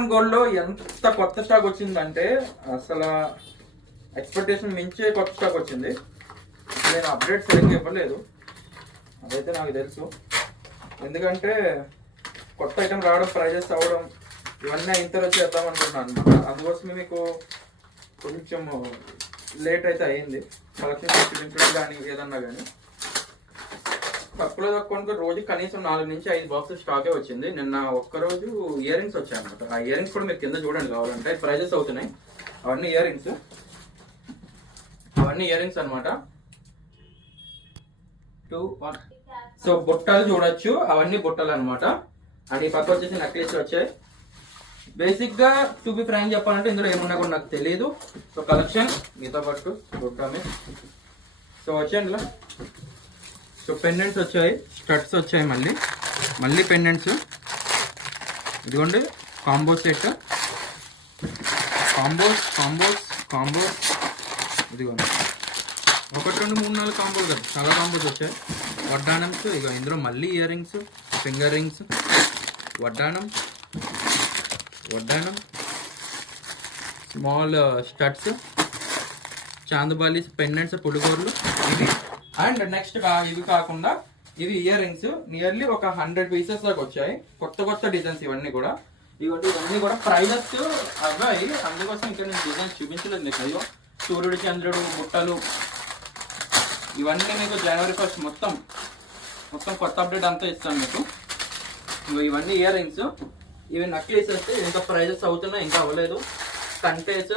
Gold లో ఎంత కొత్త స్టాక్ వచ్చిందంటే అసలు ఎక్స్పెక్టేషన్ మించే కొత్త స్టాక్ వచ్చింది. నేను అప్డేట్ సరిగ్గా ఇవ్వలేదు, అదైతే నాకు తెలుసు. ఎందుకంటే కొత్త ఐటమ్ రావడం, ప్రైజెస్ అవ్వడం, ఇవన్నీ ఇంత రోజు చేద్దాం అనుకుంటున్నాను అనమాట. అందుకోసమే మీకు కొంచెం లేట్ అయితే అయ్యింది కలెక్షన్ చూపించడం కానీ ఏదన్నా కానీ. తక్కువలో తక్కువ రోజు కనీసం 4 నుంచి 5 బాక్సెస్ స్టాకే వచ్చింది. నిన్న ఒక్కరోజు ఇయర్ రింగ్స్ వచ్చాయి అనమాట. ఆ ఇయర్ రింగ్స్ కూడా మీరు కింద చూడండి కావాలంటే, ప్రైజెస్ అవుతున్నాయి. అవన్నీ ఇయర్ రింగ్స్ అనమాట. 2 1 సో బుట్టలు చూడొచ్చు, అవన్నీ బుట్టలు అనమాట. అండ్ ఈ పక్క వచ్చేసి నెక్లెస్ వచ్చాయి. బేసిక్ గా టు బి ఫ్రాంక్ చెప్పాలంటే ఇందులో ఏమున్నా కూడా నాకు తెలియదు. సో కలెక్షన్ మీతో పాటు చూద్దామే. సో వచ్చాయండి ఇలా. సో పెండెంట్స్ వచ్చాయి, స్టడ్స్ వచ్చాయి, మళ్ళీ పెండెంట్స్. ఇదిగోండి కాంబో సెట్, కాంబోస్ ఇదిగోండి. 1 2 3 4 కాంబోలు కదా, చాలా కాంబోస్ వచ్చాయి. వడ్డానమ్స్, ఇక ఇందులో మళ్ళీ ఇయర్ రింగ్స్, ఫింగర్ రింగ్స్, వడ్డానం, స్మాల్ స్టడ్స్, చాందబాలీస్, పెండెంట్స్, పులిగోర్లు ఇవి. అండ్ నెక్స్ట్ ఇవి కాకుండా ఇవి ఇయర్ రింగ్స్ నియర్లీ ఒక 100 పీసెస్ దాకా వచ్చాయి. కొత్త డిజైన్స్ ఇవన్నీ కూడా. ఇవన్నీ కూడా ప్రైజెస్ అవ్వాయి, అందుకోసం ఇంకా నేను డిజైన్స్ చూపించలేదు మీకు. అయ్యో సూర్యుడు, చంద్రుడు, బుట్టలు, ఇవన్నీ మీకు జనవరి 1 మొత్తం కొత్త అప్డేట్ అంతా ఇస్తాను మీకు. ఇవన్నీ ఇయర్ రింగ్స్, ఇవి నెక్లెసెస్. ఇంకా ప్రైజెస్ అవుతున్నాయి, ఇంకా అవ్వలేదు. కంటేస్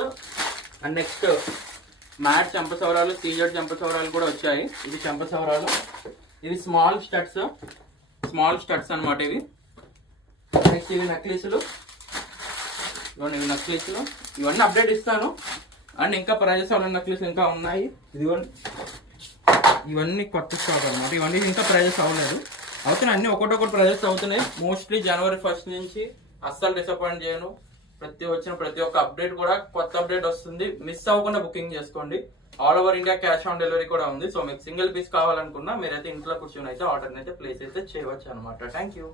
అండ్ నెక్స్ట్ మ్యాట్ చెంపసవరాలు, సీజెడ్ చెంపసవరాలు కూడా వచ్చాయి. ఇవి చెంపసవరాలు, ఇవి స్మాల్ స్టడ్స్ అనమాట. ఇవి నెక్స్ట్ ఇవి నెక్లెస్లు, ఇవన్నీ అప్డేట్ ఇస్తాను. అండ్ ఇంకా ప్రైజెస్ అవ్వని నెక్లెస్ ఇంకా ఉన్నాయి. ఇవన్నీ కొత్త స్టాక్ అనమాట. ఇవన్నీ ఇంకా ప్రైజెస్ అవ్వలేదు, అవుతున్నాయి. అన్ని ఒకటొకటి ప్రైజెస్ అవుతున్నాయి. మోస్ట్లీ జనవరి 1 నుంచి అస్సలు డిసప్పాయింట్ చేయను. ప్రతి ఒక్క అప్డేట్ కూడా కొత్త అప్డేట్ వస్తుంది. మిస్ అవ్వకుండా బుకింగ్ చేసుకోండి. All over India cash on delivery కూడా ఉంది. సో మీకు సింగిల్ పీస్ కావాలనుకున్నా మీరైతే ఇంట్లో కూర్చొని అయితే ఆర్డర్ అయితే ప్లేస్ అయితే చేయవచ్చు అనమాట. Thank you.